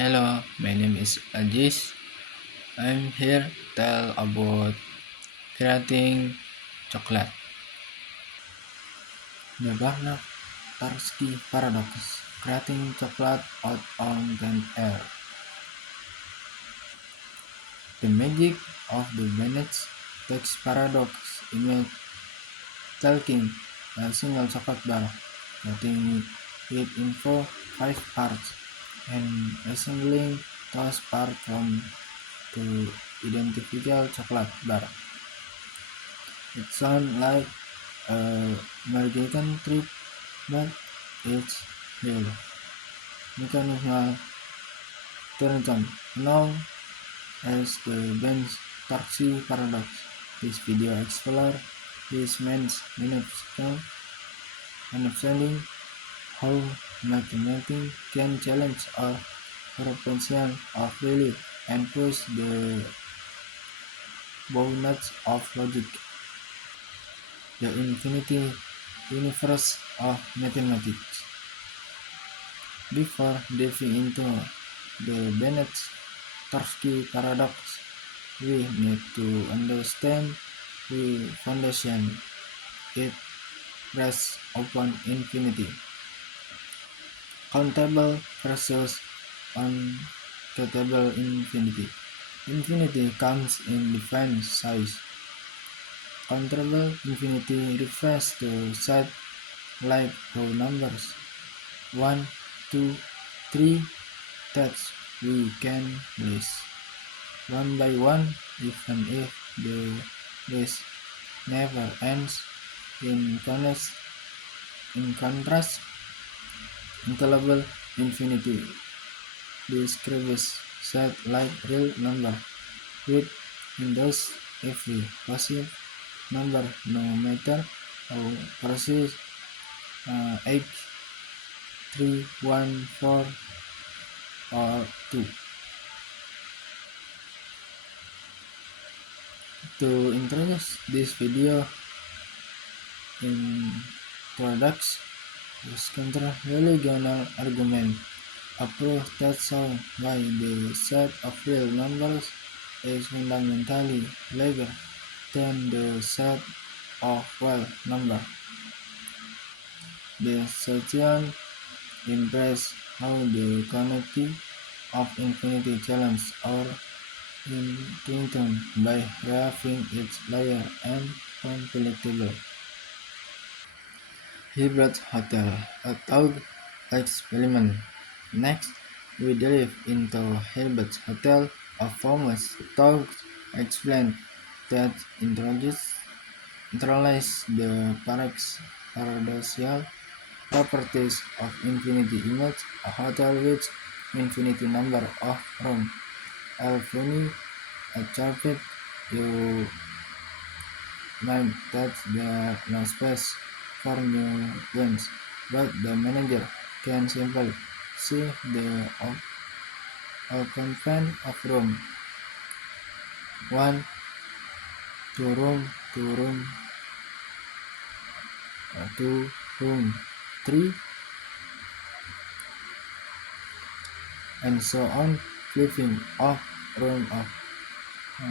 Hello, my name is Ajis. I'm here to tell about creating chocolate. The Barnard-Tarski paradox: creating chocolate out on thin air. The magic of the Bennett-Takes paradox image taking a single chocolate bar, cutting it into 5 parts, and assembling those parts from to identical chocolate bar. It sounds like a Margatan trick, but it's real. Mechanism term known as the Benz-Tarski paradox. This video explores this man's understanding how mathematics can challenge our propension of belief and push the boundaries of logic. The infinity universe of mathematics. Before diving into the Bennett-Tarski paradox, we need to understand the foundation it rests upon infinity. Countable versus uncountable infinity. Infinity comes in defined size. Countable infinity refers to set like whole numbers 1, 2, 3 that we can list one by one even if the list never ends. In contrast, uncountable infinity describes set like real number with windows every possible number no matter how precise 8, 3, 1, 4, or 2. To introduce this video in products, this counter-religional argument, a proof that shows why the set of real numbers is fundamentally larger than the set of real numbers. The solution impress how the connectivity of infinity challenges our intuition by removing its layer and unpredictable. Hilbert Hotel, a thought experiment. Next, we delve into Hilbert Hotel, a famous thought experiment that introduces the paradoxical properties of infinity image a hotel with infinity number of rooms. Alfuni observed you might that there no space for new rooms, but the manager can simply see the occupant of room 1, 2 room, 2 room, 2 room, 3, and so on, flipping off room of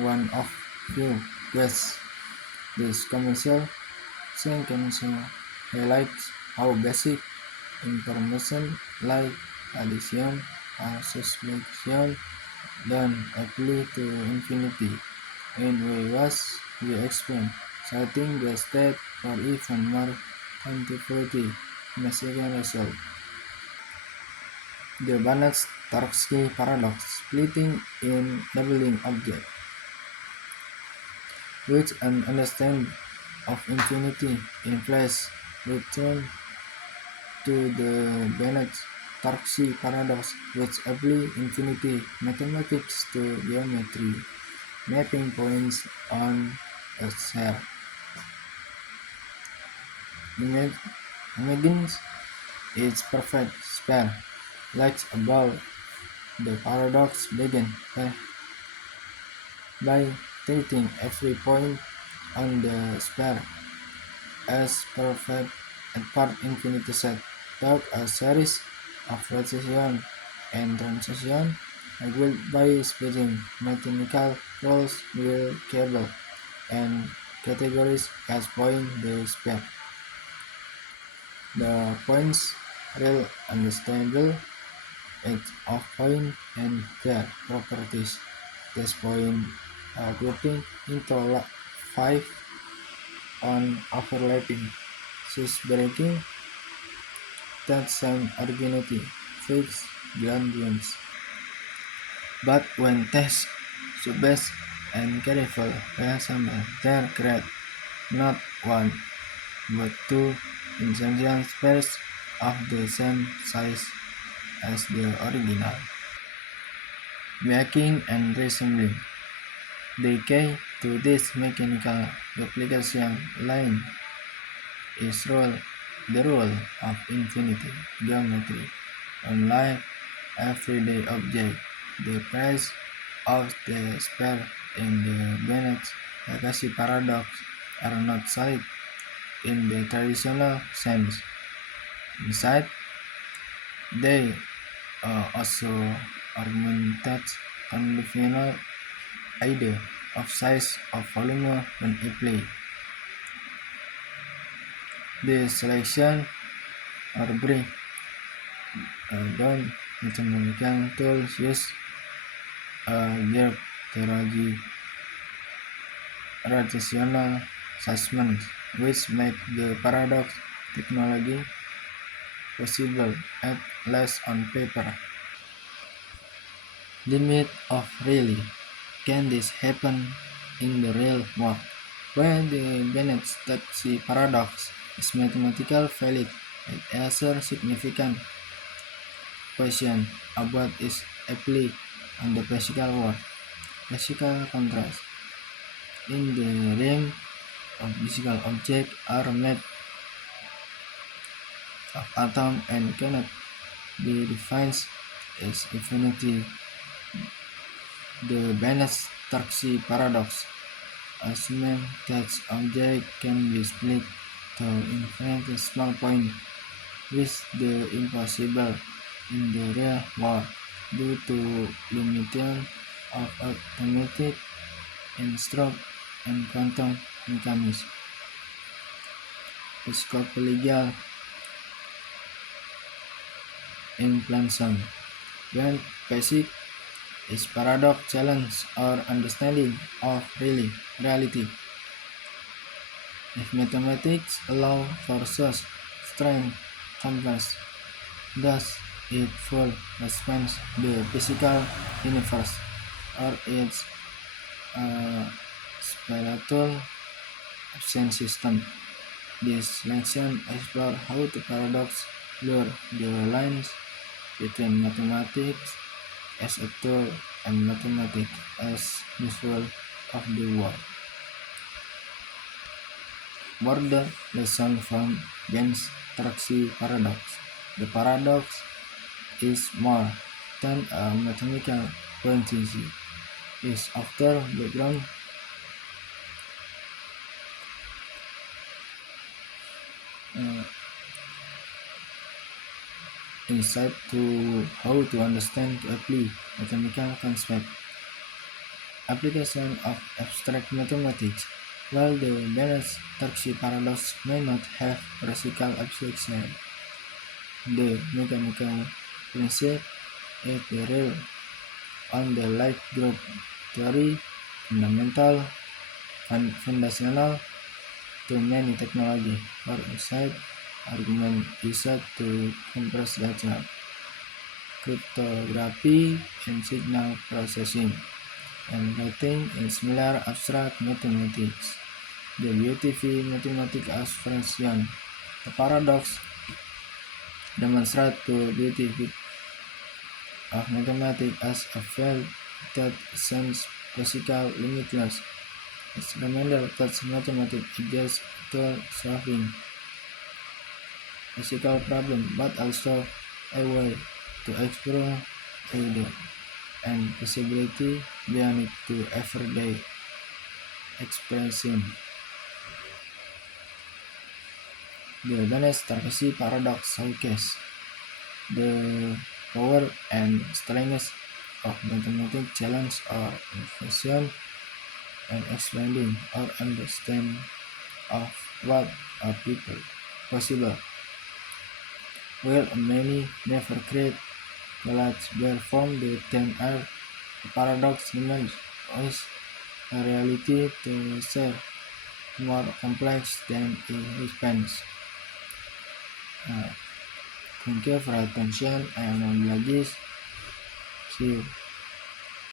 one of few guests. This commercial sentence highlights how basic information like addition or subtraction don't apply to infinity in ways we explain, setting the stage for even more contemporary messaging result. The Banach-Tarski paradox, splitting in doubling object, which an understanding of infinity implies return to the Banach-Tarski paradox, which apply infinity mathematics to geometry, mapping points on a sphere. Imagine its perfect sphere, like a ball. The paradox begins by treating every point on the sphere as perfect and part infinity set, through a series of rotations and transition are built by splitting mechanical rules with cable and categories as point the spec. The points real understandable edge of point and their properties. This point grouping into 5 on overlapping cis breaking that same argument fixed gradients. But when tests subbase and careful reassemble, they create not one but two essential pairs of the same size as the original. Making and reassembling. The key to this mechanical duplication line is the rule of infinity geometry. Unlike everyday object, the price of the spare in the Bennett-Takasi paradox are not solid in the traditional sense. Instead, they also augmented conventional idea of size of volume when applied. The selection or break down mathematical tools use geared to rotational assessment, which make the paradox technology possible at least on paper. Limit of really. Can this happen in the real world? Where the Bennett-Taxi paradox is mathematically valid, it answers significant questions about its apply on the physical world. Physical contrast. In the realm of physical objects are made of atoms and cannot be defined as infinity. The Bennett-Taxi paradox assumes that objects can be split to infinitely small points, which is impossible in the real world due to limitation of arithmetic and stroke and quantum mechanics. Psycholegal implantation. When basic is paradox challenge our understanding of reality. If mathematics allow for such strange complex, does it full response the physical universe or its spatial absence system? This lesson explores how the paradox blur the lines between mathematics as a tool and mathematics as visual of the world. Border lesson from Bennett-Taxi paradox. The paradox is more than a mathematical quantity. Its after background insight to how to understand to apply mathematical concept. Application of abstract mathematics. While the Bennett-Taxi paradox may not have physical application, the mechanical principle is derived on the light group theory, foundational to many technologies. For insight, argument used to compress data, cryptography, and signal processing, and writing in similar abstract mathematics. The beautiful mathematical expression. The paradox demonstrates the beauty of mathematics as a field that sense physical limitless. It's a reminder that mathematics is just tool solving physical problem, but also a way to explore idea and possibility beyond it to everyday expression. The Bennett-Taxi paradox showcase the power and strength of mathematical challenge or invention and expanding our understanding of what are people possible. While many never create knowledge were formed they then are a paradox remains is a reality to share more complex than it responds. Uh, Thank you for attention and lagi see you.